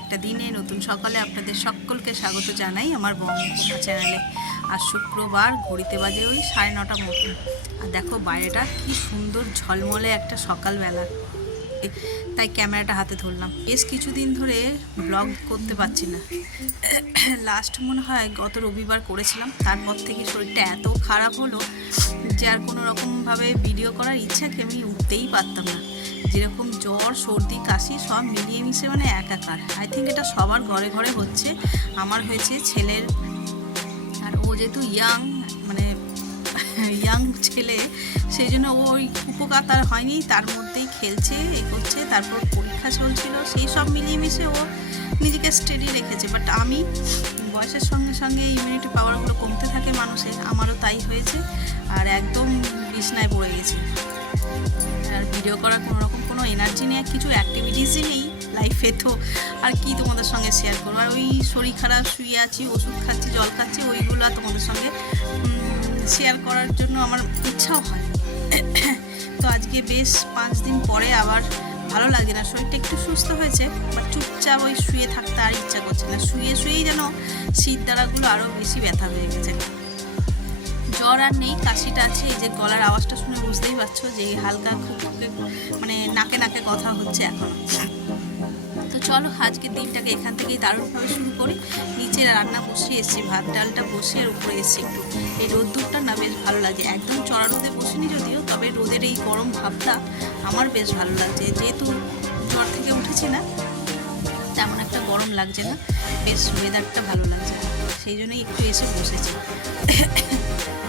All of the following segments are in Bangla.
একটা দিনে নতুন সকালে আপনাদের সকলকে স্বাগত জানাই আমার বঙ্গভূমি চ্যানেলে। আর শুক্রবার, ঘড়িতে বাজে ওই 9:30 মতো। আর দেখো বাইরেটা কি সুন্দর ঝলমলে একটা সকালবেলা, তাই ক্যামেরাটা হাতে ধরলাম। বেশ কিছুদিন ধরে ব্লগ করতে পারছি না। লাস্ট মনে হয় গত রবিবার করেছিলাম, তারপর থেকে শরীরটা এত খারাপ হলো যে আর কোনো রকমভাবে ভিডিও করার ইচ্ছাকে আমি উঠতেই পারতাম না। যেরকম জ্বর, সর্দি, কাশি সব মিলিয়ে মিশে মানে একাকার। আই থিঙ্ক এটা সবার ঘরে ঘরে হচ্ছে। আমার হয়েছে, ছেলের, আর ও যেহেতু মানে ইয়াং ছেলে, সেই জন্য ওই উপকার তার হয়নি, তার মধ্যেই খেলছে, এ করছে, তারপর পরীক্ষা চলছিল, সেই সব মিলিয়ে মিশে ও নিজেকে স্টেডি রেখেছে। বাট আমি, বয়সের সঙ্গে সঙ্গে ইমিউনিটি পাওয়ারগুলো কমতে থাকে মানুষের, আমারও তাই হয়েছে। আর একদম বিছনায় পড়ে গেছি। আর ভিডিও করার কোনো এনার্জি নেই, কিছু অ্যাক্টিভিটিসই নেই লাইফে। তো আর কি তোমাদের সঙ্গে শেয়ার করবো? আর ওই শরীর খারাপ, শুয়ে আছি, ওষুধ খাচ্ছি, জল খাচ্ছি, ওইগুলো তোমাদের সঙ্গে শেয়ার করার জন্য আমার ইচ্ছাও হয়। তো আজকে বেশ 5 দিন পরে আবার ভালো লাগে না, শরীরটা একটু সুস্থ হয়েছে, বাট চুপচাপ ওই শুয়ে থাকতে আর ইচ্ছা করছে না। শুয়েই যেন শীত দ্বারাগুলো আরও বেশি ব্যথা হয়ে গেছে। জ্বর আর নেই, কাশিটা আছে। এই যে গলার আওয়াজটা শুনে বুঝতেই পারছো যে হালকা খুব মানে নাকে নাকে কথা হচ্ছে এখন। তো চলো আজকের দিনটাকে এখান থেকেই দারুণভাবে শুরু করি। নিচে রান্না বসিয়ে এসেছি, ভাত ডালটা বসিয়ে আর উপরে এসেছি একটু। এই রোদ্দুরটা না বেশ ভালো লাগে, একদম চড়া রোদে বসিনি যদিও, তবে রোদের এই গরম ভাবটা আমার বেশ ভালো লাগছে। যেহেতু জ্বর থেকে উঠেছি না, তেমন একটা গরম লাগছে না, বেশ ওয়েদারটা ভালো লাগছে, সেই জন্যই একটু এসে বসেছি।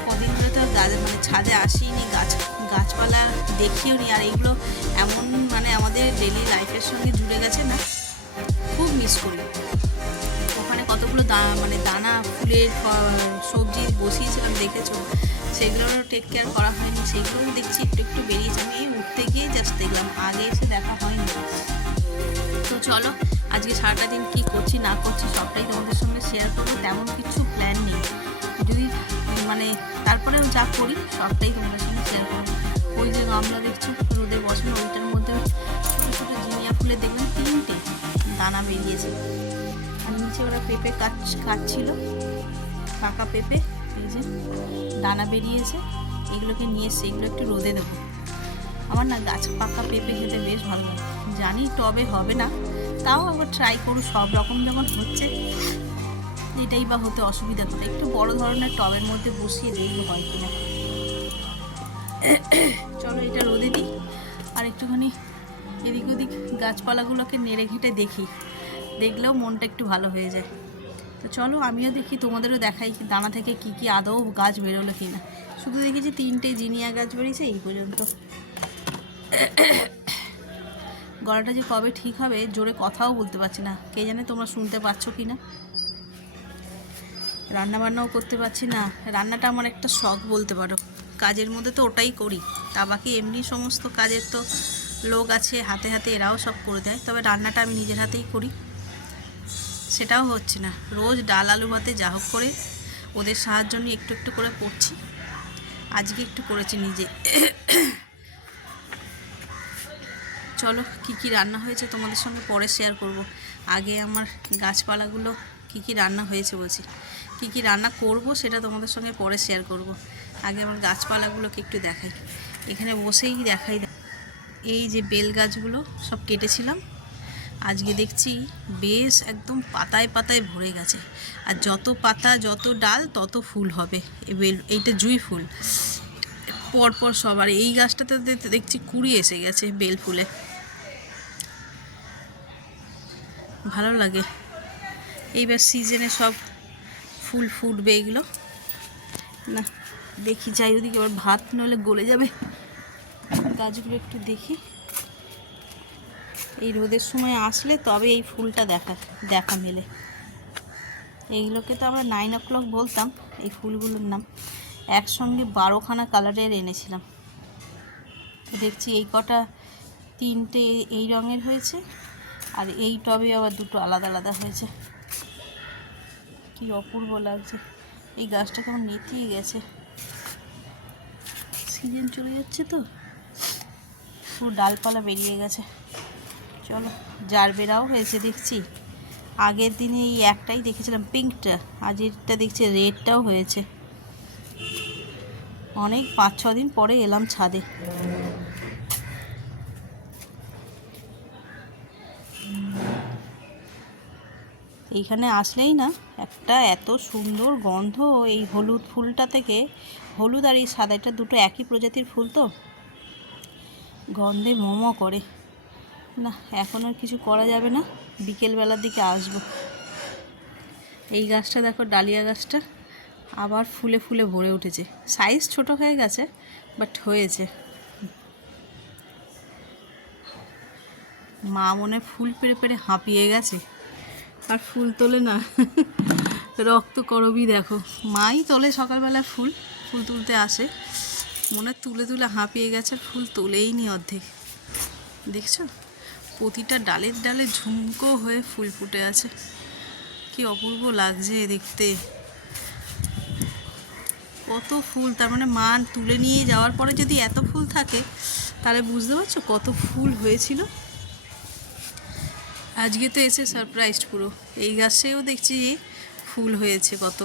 কদিন ধরে তো মানে ছাদে আসিনি, গাছপালা দেখিও নি। আর এইগুলো এমন মানে আমাদের ডেলি লাইফের সঙ্গে জুড়ে গেছে না, খুব মিস করি। ওখানে কতগুলো মানে দানা ফুলের সবজি বসিয়েছিলাম, দেখেছো, সেগুলোরও টেক কেয়ার করা হয়নি, সেগুলোও দেখছি একটু একটু বেরিয়েছে। আমি উঠতে গিয়ে জাস্ট দেখলাম, আগে এসে দেখা হয়নি। তো চলো আজকে সারাটা দিন কী করছি না করছি সবটাই তোমাদের সঙ্গে শেয়ার করবো। তেমন কিছু প্ল্যান নেই, যদি মানে তারপরেও যা করি সবটাই তোমাদের সঙ্গে শেয়ার করবো। ওই যে গামলা দেখছো রোদে বসানো, ওইটার মধ্যে ছোটো ছোটো জিনিয়া ফুলে দেখবেন 3টে দানা বেরিয়েছে। আর নিচে ওরা পেঁপে কাটছিল, পাকা পেঁপে, এই যে দানা বেরিয়েছে, এগুলোকে নিয়ে এসে এগুলো একটু রোদে দেবো। আমার না গাছ পাকা পেঁপে খেতে বেশ ভালো লাগে। জানি টবে হবে না, তাও আবার ট্রাই করু। সব রকম যখন হচ্ছে, এটাই বা হতে অসুবিধা করে। একটু বড় ধরনের টবের মধ্যে বসিয়ে দিই হয় কিনা। চলো এটা রোদে দিই, আর একটুখানি এদিক ওদিক গাছপালাগুলোকে নেড়ে ঘেঁটে দেখি, দেখলেও মনটা একটু ভালো হয়ে যায়। তো চলো আমিও দেখি, তোমাদেরও দেখাই দানা থেকে কি কি আদৌ গাছ বেরোলো কিনা। শুধু দেখেছি 3টে জিনিয়া গাছ বেরিয়েছে এই পর্যন্ত। গলাটা যে কবে ঠিক হবে, জোরে কথাও বলতে পারছি না, কে জানে তোমরা শুনতে পাচ্ছ কি না। রান্নাবান্নাও করতে পারছি না। রান্নাটা আমার একটা শখ বলতে পারো, কাজের মধ্যে তো ওটাই করি। তা বাকি এমনি সমস্ত কাজের তো লোক আছে হাতে হাতে, এরাও সব করে দেয়, তবে রান্নাটা আমি নিজের হাতেই করি, সেটাও হচ্ছে না। রোজ ডাল আলু ভাতে যা হোক করে ওদের সাহায্য নিয়ে একটু একটু করে করছি। আজকে একটু করেছি নিজে। চলো কি কি রান্না হয়েছে তোমাদের সঙ্গে পরে শেয়ার করব। আগে আমার গাছপালাগুলো কি কি রান্না হয়েছে বলছি, কি কি রান্না করব সেটা তোমাদের সঙ্গে পরে শেয়ার করব। আগে আমার গাছপালাগুলোকে একটু দেখাই, এখানে বসেই দেখাই। এই যে বেল গাছগুলো সব কেটেছিলাম, আজকে দেখছি বেশ একদম পাতায় পাতায় ভরে গেছে। আর যত পাতা যত ডাল তত ফুল হবে। এইটা জুঁই ফুল পরপর সব। আর এই গাছটাতে দেখছি কুড়ি এসে গেছে বেল ফুলে, ভালো লাগে। এইবার সিজনে সব ফুল ফুটবে এগুলো। না দেখি যাই ওদিকে, আবার ভাত নইলে গলে যাবে। গাছগুলো একটু দেখি, এই রোদের সময় আসলে তবে এই ফুলটা দেখা মেলে। এইগুলোকে তো আমরা 9 o'clock বলতাম, এই ফুলগুলোর নাম। একসঙ্গে 12খানা কালারের এনেছিলাম, তো দেখছি এই কটা 3টে এই রঙের হয়েছে, আর এই টবে আবার 2টো আলাদা আলাদা হয়েছে। কি অপূর্ব লাগছে। এই গাছটা কেমন নেতিয়ে গেছে, সিজন চলে যাচ্ছে তো, পুরো ডালপালা বেরিয়ে গেছে। চলো জার বেরাও হয়েছে দেখছি, আগের দিনে এই একটাই দেখেছিলাম পিঙ্কটা, আজ এটা দেখছি রেডটাও হয়েছে। অনেক 5-6 দিন পরে এলাম ছাদে। এইখানে আসলেই না একটা এত সুন্দর গন্ধ এই হলুদ ফুলটা থেকে। হলুদ আর এই সাদাটা দুটো একই প্রজাতির ফুল তো, গন্ধে মোমো করে। না এখন আর কিছু করা যাবে না, বিকেলবেলার দিকে আসবো। এই গাছটা দেখো, ডালিয়া গাছটা আবার ফুলে ফুলে ভরে উঠেছে। সাইজ ছোট হয়ে গেছে, বাট হয়েছে। মা মনে ফুল পেড়ে পেড়ে হাঁপিয়ে গেছে, আর ফুল তোলে না। রক্ত করবি দেখো, মাই তোলে সকালবেলা ফুল তুলতে আসে, মনে তুলে তুলে হাঁপিয়ে গেছে, আর ফুল তোলেই নি অর্ধেক। দেখছো প্রতিটা ডালের ডালে ঝুমকো হয়ে ফুল ফুটে আছে, কি অপূর্ব লাগছে দেখতে। কত ফুল, তার মানে মা তুলে নিয়ে যাওয়ার পরে যদি এত ফুল থাকে, তাহলে বুঝতে পারছো কত ফুল হয়েছিল। আজকে তো এসে সারপ্রাইজড পুরো। এই গাছেও দেখছি ফুল হয়েছে কত।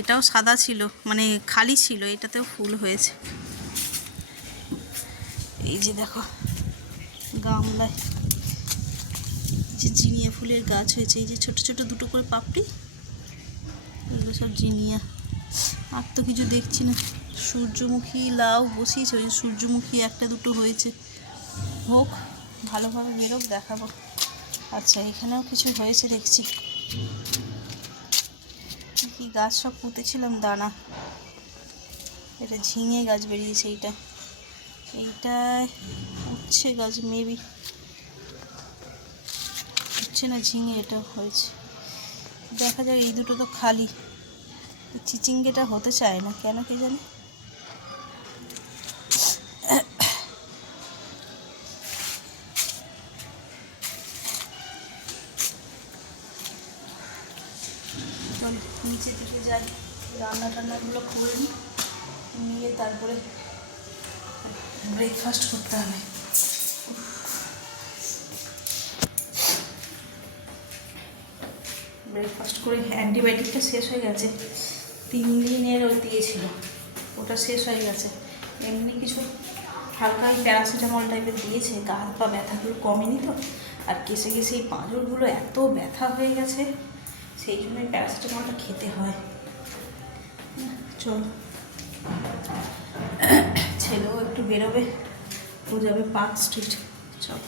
এটাও সাদা ছিল, মানে খালি ছিল, এটাতেও ফুল হয়েছে। এই যে দেখো গামলায় যে জিনিয়া ফুলের গাছ হয়েছে, এই যে ছোট ছোট দুটো করে পাপড়ি, এগুলো সব জিনিয়া। আর তো কিছু দেখছি না। সূর্যমুখী লাউ বসিয়েছে, ওই সূর্যমুখী একটা দুটো হয়েছে, হোক ভালোভাবে বেরোক দেখাবো। আচ্ছা এখানেও কিছু হয়েছে দেখছি। কি গাছ সব পুঁতেছিলাম দানা, এটা ঝিঙে গাছ বেরিয়েছে। এইটায় উচ্ছে গাছ, মেবি উচ্ছে না ঝিঙে, এটা হয়েছে। দেখা যায় এই দুটো তো খালি, চিচিঙ্গেটা হতে চায় না কেন কে জানে। নিচে দিকে যাই, রান্না টান্নাগুলো করে নিয়ে তারপরে ব্রেকফাস্ট করতে হবে। ব্রেকফাস্ট করে অ্যান্টিবায়োটিকটা শেষ হয়ে গেছে, 3 দিনের ওই দিয়েছিল, ওটা শেষ হয়ে গেছে। এমনি কিছু হালকা প্যারাসিটামল টাইপের দিয়েছে, গা হাত পা ব্যথাগুলো কমেনি তো, আর কেসে কেসে এই পাঁজরগুলো এত ব্যথা হয়ে গেছে, সেই জন্যই প্যারাসিটামলটা খেতে হয়। চলো, ছেলেও একটু বেরোবে, ও যাবে পার্ক স্ট্রিট। চল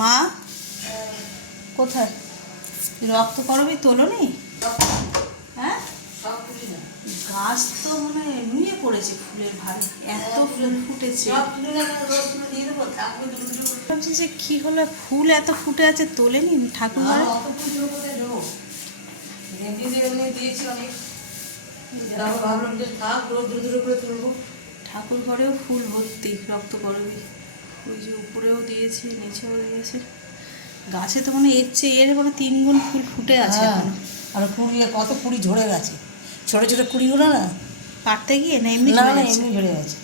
মা কোথায়? রক্ত করবি তোলো নি? হ্যাঁ গাছ তো মানে নুয়ে পড়েছে ফুলের ভারে, এত ফুল ফুটেছে। ভাবছি যে কি হলো, ফুল এত ফুটে আছে তোলেনি ঠাকুর ঘরে? ঠাকুর ঘরেও ফুল ভর্তি, রক্ত করবি। ওই যে উপরেও দিয়েছে, নিচেও দিয়েছে। গাছে তো মানে এর মানে 3 গুণ ফুল ফুটে আছে। আর কুড়ি কত কুড়ি ঝরে গেছে, ছোট ছোট কুড়িগুলো না পারতে গিয়ে না এমনি এমনি ঝরে গেছে।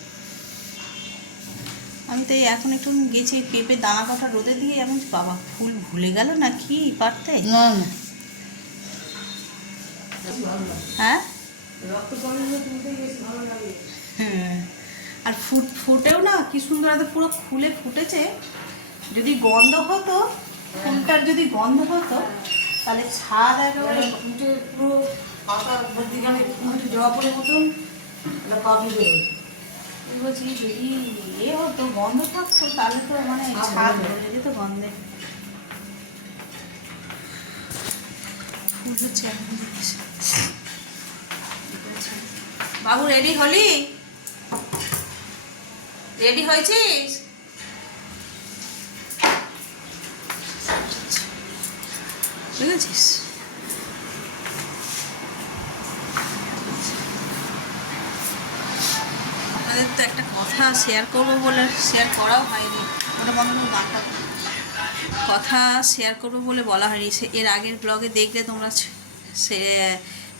আমি তো এখন একটু গেছি পেঁপে দানা কাটা রোদে দিয়ে, এমন বাবা ফুল ভুলে গেল না কি পারতে। না হ্যাঁ লাগে। হ্যাঁ, আর ফুটেও না কি সুন্দর, এত পুরো ফুলে ফুটেছে। যদি গন্ধ হতো, ফুলটার যদি গন্ধ হতো, তাহলে ছাদ একেবারে ফুটে পুরো পাতা ভর্তিখানে ফুটে জবা পড়ে মতন পাবলি বেরোয়। বলছি যদি হতো, গন্ধ থাকতো, তাহলে তো মানে ছাদ ভরে যেত গন্ধে। ফুল হচ্ছে এখন। বাবু রেডি হলি? রেডি হয়েছিস? বুঝেছিস? আপনাদের তো একটা কথা শেয়ার করবো বলে শেয়ার করাও হয়নি, ওটা বন্ধ বাঁকা কথা শেয়ার করবো বলে বলা হয়নি। এর আগের ব্লগে দেখলে তোমরা,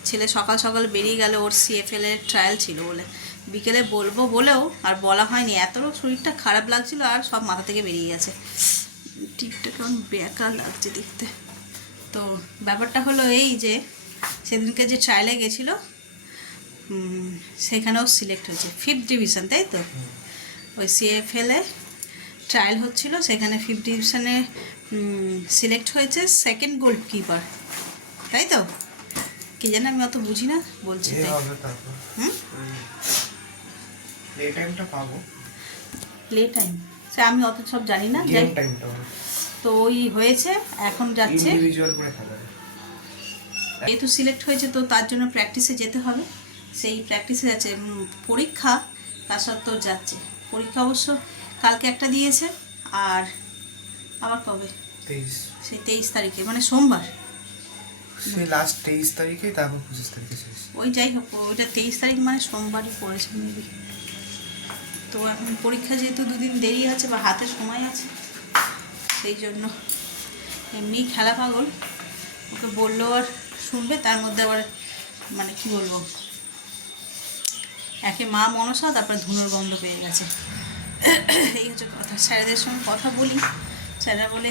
ছেলে সকাল সকাল বেরিয়ে গেল, ওর CFL এর ট্রায়াল ছিল বলে। বিকেলে বলবো বলেও আর বলা হয়নি, এত শরীরটা খারাপ লাগছিল আর সব মাথা থেকে বেরিয়ে গেছে। টিপটা কেমন বেকার লাগছে দেখতে। তো ব্যাপারটা হলো এই যে সেদিনকে যে ট্রায়ালে গেছিলো সেখানেও সিলেক্ট হয়েছে 5th ডিভিশন, তাই তো? ওই CFL-এ ট্রায়াল হচ্ছিল, সেখানে 5th ডিভিশনে সিলেক্ট হয়েছে 2nd গোলকিপার, তাই তো? কি জানি আমি অত বুঝি না, বলছি তাই। প্লে টাইমটা পাবো, প্লে টাইম সে আমি অত সব জানি না, গেম টাইমটা তো ওই হয়েছে, এখন যাচ্ছে। ইন্ডিভিজুয়াল করে খেলা হয়। যেহেতু সিলেক্ট হয়েছে তো তার জন্য প্র্যাকটিসে যেতে হবে, সেই প্র্যাকটিসে যাচ্ছে। পরীক্ষা তা সত্ত্বেও যাচ্ছে। পরীক্ষা অবশ্য কালকে একটা দিয়েছে, আর আবার কবে? 23 সেই 23 তারিখে, মানে সোমবার। সেই লাস্ট 23 তারিখে, তারপর 25 তারিখে শেষ। ওই যাই হোক, ওইটা 23 তারিখ মানে সোমবারই পড়েছে মেবি। তো এখন পরীক্ষা যেহেতু দুদিন দেরি আছে বা হাতে সময় আছে, সেই জন্য এমনি খেলা পাগল, ওকে বললেও আর শুনবে, তার মধ্যে আবার মানে কি বলবো, একে মা মনসা, তারপর ধুনোর গন্ধ পেয়ে গেছে। এই হচ্ছে কথা। স্যারেদের সঙ্গে কথা বলি, স্যারেরা বলে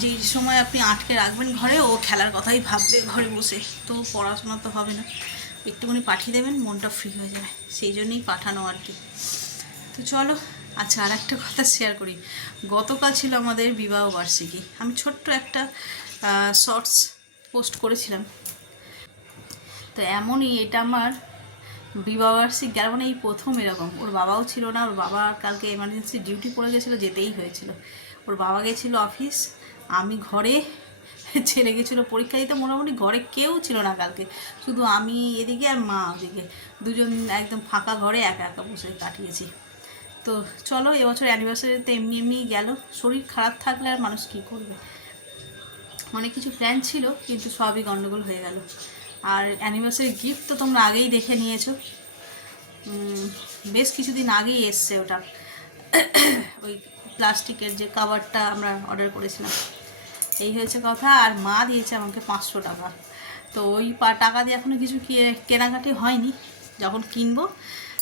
যেই সময় আপনি আটকে রাখবেন ঘরে, ও খেলার কথাই ভাববে ঘরে বসে, তো পড়াশোনা তো হবে না। একটুখানি পাঠিয়ে দেবেন, মনটা ফ্রি হয়ে যাবে, সেই জন্যই পাঠানো আর কি। তো চলো, আচ্ছা আর একটা কথা শেয়ার করি। গতকাল ছিল আমাদের বিবাহবার্ষিকী। আমি ছোট্ট একটা শর্টস পোস্ট করেছিলাম। তো এমনই, এটা আমার বিবাহবার্ষিক গেল মানে এই প্রথম এরকম। ওর বাবাও ছিল না, ওর বাবা কালকে এমার্জেন্সি ডিউটি পড়ে গেছিলো, যেতেই হয়েছিল। ওর বাবা গেছিলো অফিস, আমি ঘরে, ছেলে গেছিলো পরীক্ষা দিতে। মোটামুটি ঘরে কেউ ছিল না কালকে, শুধু আমি এদিকে আর মা ওদিকে, দুজন একদম ফাঁকা ঘরে একা একা বসে কাটিয়েছি। তো চলো, এবছর অ্যানিভার্সারিতে এমনি এমনি গেল। শরীর খারাপ থাকলে আর মানুষ কী করবে। অনেক কিছু প্ল্যান ছিল, কিন্তু সবই গণ্ডগোল হয়ে গেল। আর অ্যানিভার্সারি গিফট তো তোমরা আগেই দেখে নিয়েছো, বেশ কিছুদিন আগেই এসছে ওটা। ওই প্লাস্টিকের যে কাভারটা আমরা অর্ডার করেছিলাম, এই হয়েছে কথা। আর মা দিয়েছে আমাকে 500 টাকা। তো ওই টাকা দিয়ে এখনও কিছু কেনাকাটি হয়নি, যখন কিনবো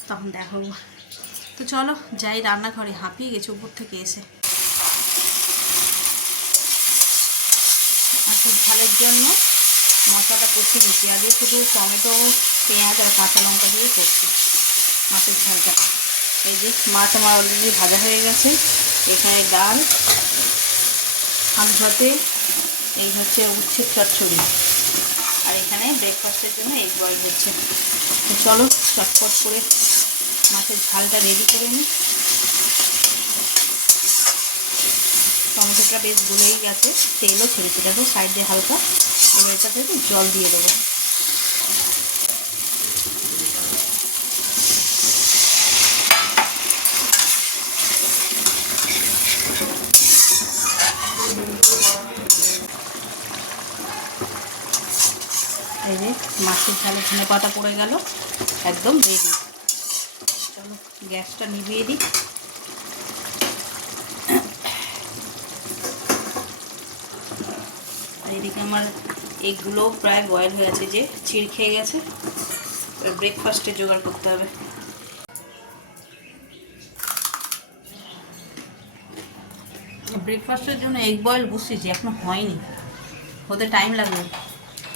তখন দেখাবো। তো চলো যাই রান্নাঘরে, হাঁপিয়ে গেছে উপর থেকে এসে। মাছের ঝালের জন্য মশলাটা কষিয়ে নিচ্ছি, আগে শুধু টমেটো, পেঁয়াজ আর কাঁচা লঙ্কা দিয়ে করছি মাছের ঝালটা। এই যে মাছ আমার অলরেডি ভাজা হয়ে গেছে। এখানে ডাল, আলু ভাতে, এই হচ্ছে উচ্ছের চচ্চড়ি, আর এখানে ব্রেকফাস্টের জন্য এগ বয়েল হচ্ছে। তো চলো চটপট করে মাছের ঝালটা রেডি করে নিই। টমেটোটা বেশ গলেই গেছে, তেলও ছেড়েছে, দেখো সাইড দিয়ে হালকা। এবার এটাতে জল দিয়ে দেবো। এই যে মাছের ঝালে ধনে পাতা পড়ে গেল, একদম রেডি। চলো গ্যাসটা নিভিয়ে দিই। আর এদিকে আমার এগুলো প্রায় বয়েল হয়ে আছে, যে চিড় খেয়ে গেছে। ব্রেকফাস্টে জোগাড় করতে হবে। ব্রেকফাস্টের জন্য এগ বয়েল বসিয়েছি, এখনো হয়নি, হতে টাইম লাগবে,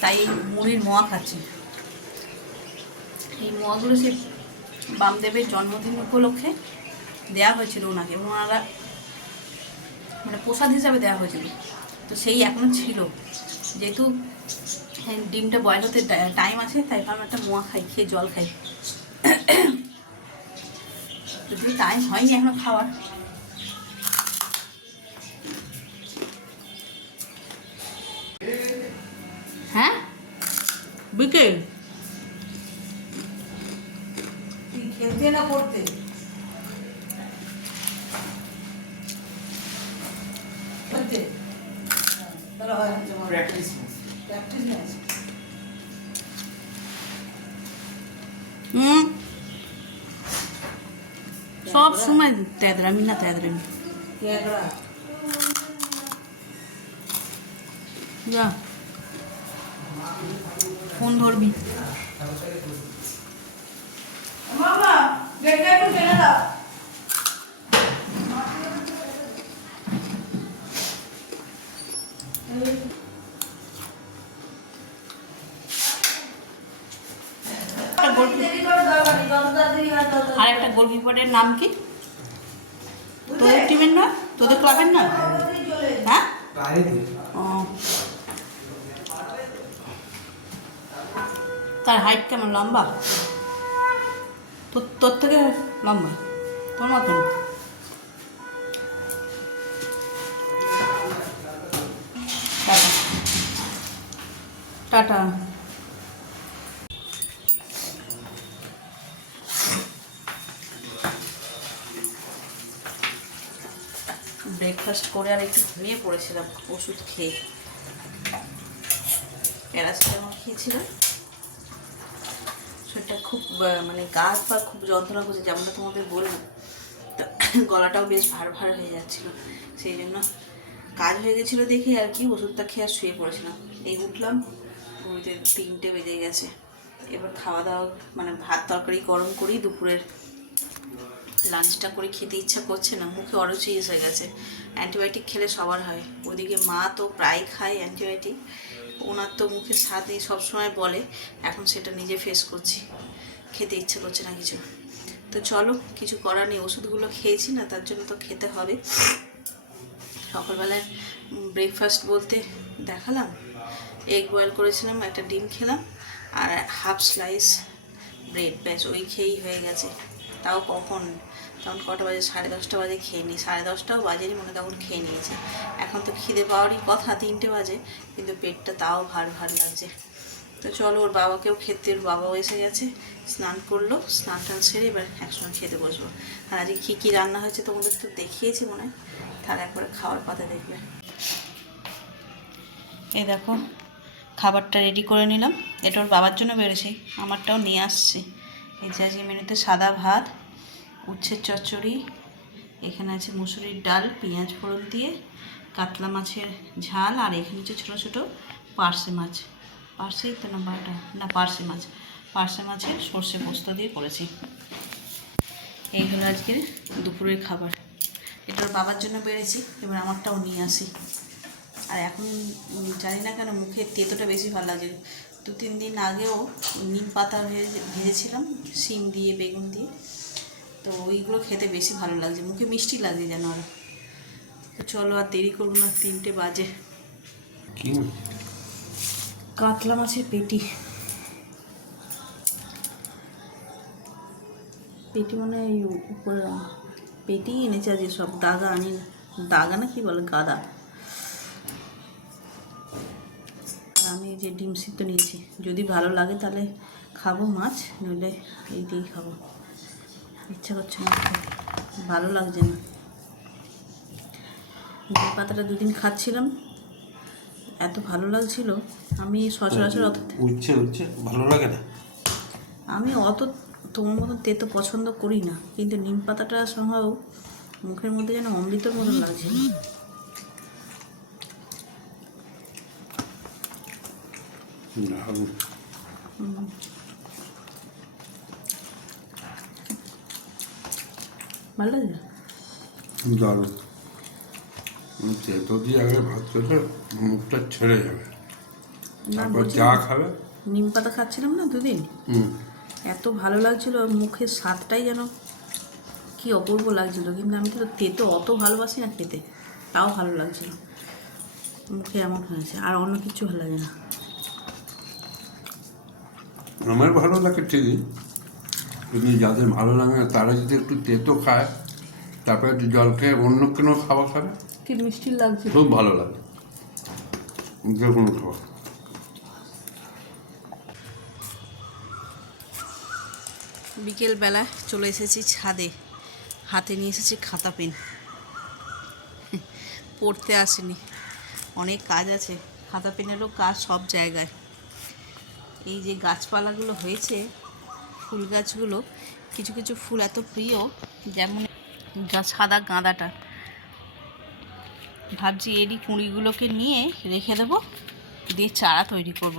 তাই মুড়ির মোয়া খাচ্ছি। এই মোয়াগুলো সে বামদেবের জন্মদিন উপলক্ষে দেওয়া হয়েছিল ওনাকে, এবং ওনারা মানে প্রসাদ হিসাবে দেওয়া হয়েছিল। তো সেই এখনও ছিল, যেহেতু ডিমটা বয়েল হতে টাইম আছে, তাই ভাবলাম একটা মোয়া খাই, খেয়ে জল খাই। যদি টাইম হয়নি এখনো খাওয়ার। হ্যাঁ বিকেল খেলতে না পড়তে? খেলতে তাহলে হয় প্র্যাকটিস প্র্যাকটিস ম্যাচ। সব সময় তেদরামি না তেদরামি। ক্যাগড়া যা ফোন ধরবি। গেটটা একটু টেনে দাও। দেরি করে দরকার নেই, যত তাড়াতাড়ি হয় তত আর একটা গোলকিপারের নাম কি? তোদের টিমের না, তোদের ক্লাবের না? তাড়াতাড়ি চলে এসো। হ্যাঁ, ও, তার হাইট কেমন? লম্বা? তোর থেকে লম্বা, তোর মতন। Tata tata. ব্রেকফাস্ট করে আর একটু ঘুমিয়ে পড়েছিলাম ওষুধ খেয়ে, প্যারাসিটামল খেয়েছিলাম। সেটা খুব মানে গা হাত পা খুব যন্ত্রণা করছে, যেমনটা তোমাদের বললাম। তো গলাটাও বেশ ভার ভার হয়ে যাচ্ছিলো, সেই জন্য কাজ হয়ে গেছিলো দেখে আর কি ওষুধটা খেয়ে আর শুয়ে পড়েছিলাম। এই উঠলাম, ঘুমিতে 3টে বেজে গেছে। এবার খাওয়া দাওয়া মানে ভাত তরকারি গরম করি, দুপুরের লাঞ্চটা করে খেতে ইচ্ছা করছে না, মুখে অরুচিস হয়ে গেছে। অ্যান্টিবায়োটিক খেলে সবার হয়, ওদিকে মা তো প্রায় খায় অ্যান্টিবায়োটিক, ওনার তো মুখের স্বাদ নেই সবসময় বলে, এখন সেটা নিজে ফেস করছি, খেতে ইচ্ছে করছে না কিছু। তো চলো, কিছু করার নেই, ওষুধগুলো খেয়েছি না, তার জন্য তো খেতে হবে। সকালবেলায় ব্রেকফাস্ট বলতে দেখালাম, এগ বয়েল করেছিলাম, একটা ডিম খেলাম আর হাফ স্লাইস ব্রেড, ব্যাস ওই খেয়েই হয়ে গেছে। তাও কখন, তখন কটা বাজে, 10:30 বাজে খেয়ে নিই, 10:30টাও বাজেনি মনে, তখন খেয়ে নিয়েছি। এখন তো খিদে পাওয়ারই কথা, 3টে বাজে, কিন্তু পেটটা তাও ভার ভার লাগছে। তো চলো, ওর বাবাকেও খেতে, ওর বাবাও এসে গেছে, স্নান করলো, স্নান টান সেরে এবার একসঙ্গে খেতে বসবো। আর আজকে কী কী রান্না হয়েছে তোমাদের তো দেখিয়েছি মনে হয়, তার একবারে খাওয়ার পাতে দেখবে। এই দেখো, খাবারটা রেডি করে নিলাম, এটা ওর বাবার জন্য বেরোছি, আমারটাও নিয়ে আসছি। এই যে আজকে মেনুতে সাদা ভাত, উচ্ছের চচ্চড়ি, এখানে আছে মুসুরির ডাল পেঁয়াজ ফোড়ন দিয়ে, কাতলা মাছের ঝাল, আর এখানে হচ্ছে ছোটো ছোটো পার্শে মাছ, পার্শেই তো না বাটা না, পার্শে মাছ, পার্শে মাছের সর্ষে পোস্ত দিয়ে করেছি। এই হলো আজকের দুপুরের খাবার, এটা ওর বাবার জন্য বেড়েছি, এবার আমারটাও নিয়ে আসি। আর এখন জানি না কেন মুখে তেতোটা বেশি ভালো লাগে। 2-3 দিন আগেও নিম পাতা ভেজেছিলাম শিম দিয়ে বেগুন দিয়ে, তো ওইগুলো খেতে বেশি ভালো লাগছে, মুখে মিষ্টি লাগছে যেন আর। তো চলো আর দেরি করবো না, 3টে বাজে। কাতলা মাছের পেটি, পেটি মানে এই উপরে পেটি এনেছে আজকে, সব দাগা আনি, দাগা না কি বলে, গাদা। আমি যে ডিম সিদ্ধ নিয়েছি, যদি ভালো লাগে তাহলে খাবো মাছ, নইলে এই দিয়েই খাবো, ইচ্ছা করছে না, ভালো লাগছে না। নিম পাতাটা 2 দিন খাচ্ছিলাম, এত ভালো লাগছিল, আমি সচরাচর অত উচ্ছে ভালো লাগে না, আমি অত তোমার মতন তেতো পছন্দ করি না, কিন্তু নিম পাতাটা সম্ভব মুখের মধ্যে যেন অমৃতর মতন লাগছিল। ভালো লাগে না? দারুণ। তেতো দিয়ে আগে ভাত খেলে মুখটা ছেড়ে যাবে, না, তারপর বলছি যা খাবে। নিম পাতা খাচ্ছিলাম না 2 দিন, হুম, এত ভালো লাগছিল, মুখের স্বাদটাই যেন কি অপূর্ব লাগছিল, কিন্তু আমি তো তেতো অত ভালোবাসি না খেতে, তাও ভালো লাগছিল, মুখে এমন হয়েছে, আর অন্য কিছু ভালো লাগে না। আমার ভালো লাগে ঠিকই, কিন্তু যাদের ভালো লাগে না তারা যদি একটু তেতো খায়, তারপরে একটু জল খেয়ে অন্য কোনো খাবার খাবে, কি মিষ্টি লাগছে। খুব ভালো লাগে যে কোনো খাবার। বিকেলবেলায় চলে এসেছি ছাদে, হাতে নিয়ে এসেছি খাতা পেন, পড়তে আসেনি, অনেক কাজ আছে, খাতা পেনেরও কাজ সব জায়গায়। এই যে গাছপালাগুলো হয়েছে, ফুল গাছগুলো, কিছু কিছু ফুল এত প্রিয়, যেমন সাদা গাঁদাটা, ভাবছি এরই কুঁড়িগুলোকে নিয়ে রেখে দেবো, দিয়ে চারা তৈরি করব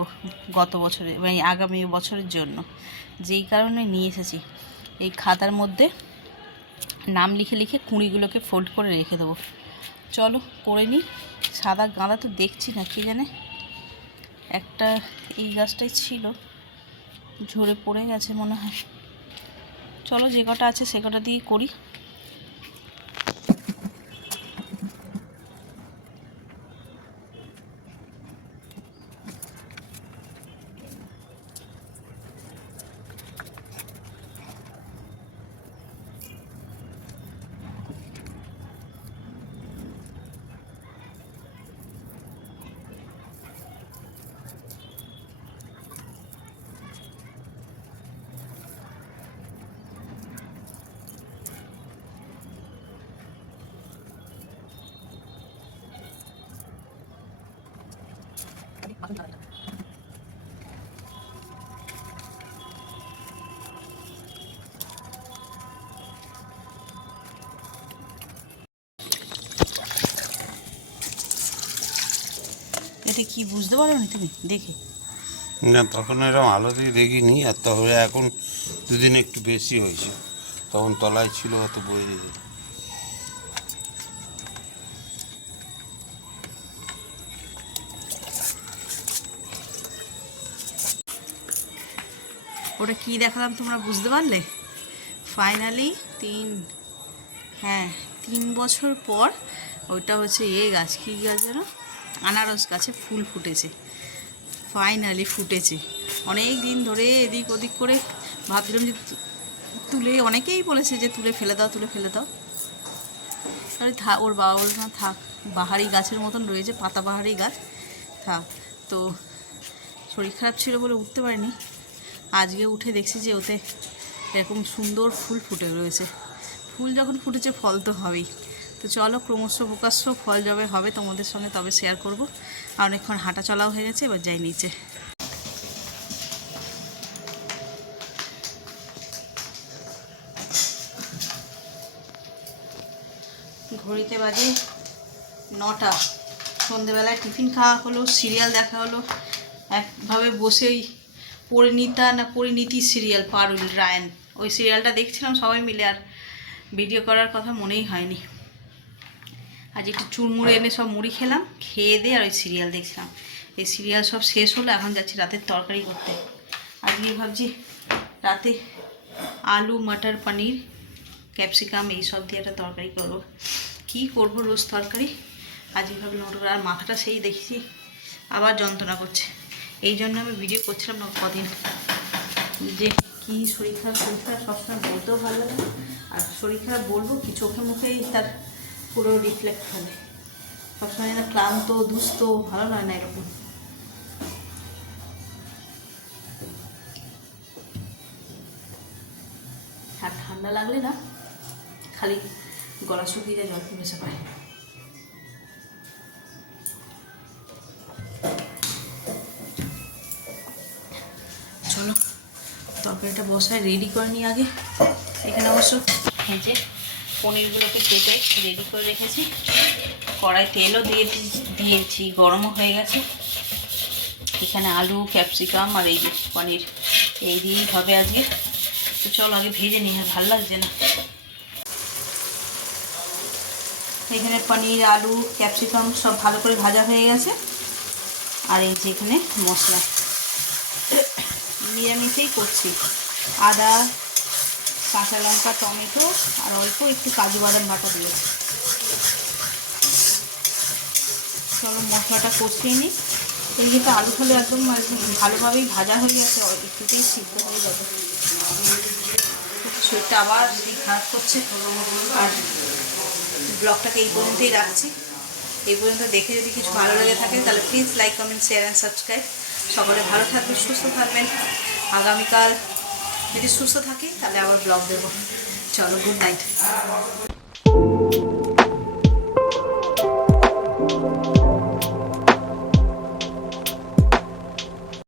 গত বছরে, মানে আগামী বছরের জন্য, যেই কারণে নিয়ে এসেছি। এই খাতার মধ্যে নাম লিখে লিখে কুঁড়িগুলোকে ফোল্ড করে রেখে দেবো। চলো করে নিই। সাদা গাঁদা তো দেখছি না, কি জানে একটা এই গাছটাই ছিল, ঝরে পড়ে গেছে মনে হয়। চলো যে কটা আছে সে কটা দিয়ে করি। এটা কি বুঝতে পারো নি তুমি দেখে? না, তখন এরকম আলো দিয়ে দেখিনি। আর তবে এখন দুদিন একটু বেশি হয়েছে, তখন তলায় ছিল অত বয়ে যেত। ওটা কি দেখালাম তোমরা বুঝতে পারলে? ফাইনালি 3 বছর পর ওইটা হচ্ছে গাছ, কী গাছ যেন, আনারস গাছে ফুল ফুটেছে। ফাইনালি ফুটেছে। অনেক দিন ধরে এদিক ওদিক করে ভাবছিলাম যে তুলে, অনেকেই বলেছে যে তুলে ফেলে দাও, তুলে ফেলে দাও। আরে ওর বাবা বলছে না থাক, বাহারি গাছের মতন রয়েছে, পাতা বাহারি গাছ, থাক। তো শরীর খারাপ ছিল বলে উঠতে পারিনি। আজকে উঠে দেখছি যে ওতে এরকম সুন্দর ফুল ফুটে রয়েছে। ফুল যখন ফুটেছে ফল তো হবেই। তো চলো ক্রমশ প্রকাশ্য ফল যবে হবে তোমাদের সঙ্গে তবে শেয়ার করব। আর অনেকক্ষণ হাঁটা চলাও হয়ে গেছে, এবার যাই নিচে। ঘড়িতে বাজে 9টা। সন্ধেবেলায় টিফিন খাওয়া হলো, সিরিয়াল দেখা হলো। একভাবে বসেই পরিণীতি সিরিয়াল, পারুল রায়ন, ওই সিরিয়ালটা দেখছিলাম সবাই মিলে। আর ভিডিও করার কথা মনেই হয়নি। আজ একটু চুরমুড়ে এনে সব মুড়ি খেলাম, খেয়ে দিয়ে আর ওই সিরিয়াল দেখছিলাম। এই সিরিয়াল সব শেষ হলো, এখন যাচ্ছি রাতের তরকারি করতে। আজকে ভাবছি রাতে আলু মটর পনির ক্যাপসিকাম এইসব দিয়ে একটা তরকারি করবো। কী করবো রোজ তরকারি, আজকে ভাবলাম ওটা। আর মাথাটা সেই দেখছি আবার যন্ত্রণা করছে। এই জন্য আমি ভিডিও করছিলাম না কদিন, যে কী শরীর খারাপ সবসময় বলতেও ভালো লাগে। আর শরীর খারাপ বলবো কি, চোখে মুখেই তার পুরো রিফ্লেক্ট হবে। সবসময় যেন ক্লান্ত দুস্থ, ভালো লাগে না এরকম। আর ঠান্ডা লাগলে না খালি গলা শুকিয়ে যায়, জল ভেসে পায়। চলো তরকারিটা বসায় রেডি করে নিই আগে। এখানে অবশ্য এই যে পনিরগুলোকে কেটে রেডি করে রেখেছি। কড়াই তেলও দিয়েছি, গরমও হয়ে গেছে। এখানে আলু ক্যাপসিকাম আর এই যে পনির, এই দিয়েই হবে আজকে। তো চলো আগে ভেজে নিই, আর ভালো লাগছে না। এখানে পনির আলু ক্যাপসিকাম সব ভালো করে ভাজা হয়ে গেছে। আর এই যে এখানে মশলা নিরামিষেই করছি, আদা কাঁচা লঙ্কা টমেটো আর অল্প একটু কাজু বাদাম বাটা দিয়েছি। চলো মশলাটা কষিয়ে নিই। এদিকে আলু হলে একদম ভালোভাবেই ভাজা হয়ে গেছে, একটুতেই সিদ্ধ হয়ে যাবে। শরীরটা আবার সেই খারাপ করছে। আর ব্লগটাকে এই পর্যন্তই রাখছি। এই পর্যন্ত দেখে যদি কিছু ভালো লেগে থাকে তাহলে please like comment share and subscribe. সকলে ভালো থাকবেন, সুস্থ থাকবেন। আগামীকাল যদি সুস্থ থাকি তাহলে আবার ব্লগ দেবো। চলো গুড নাইট।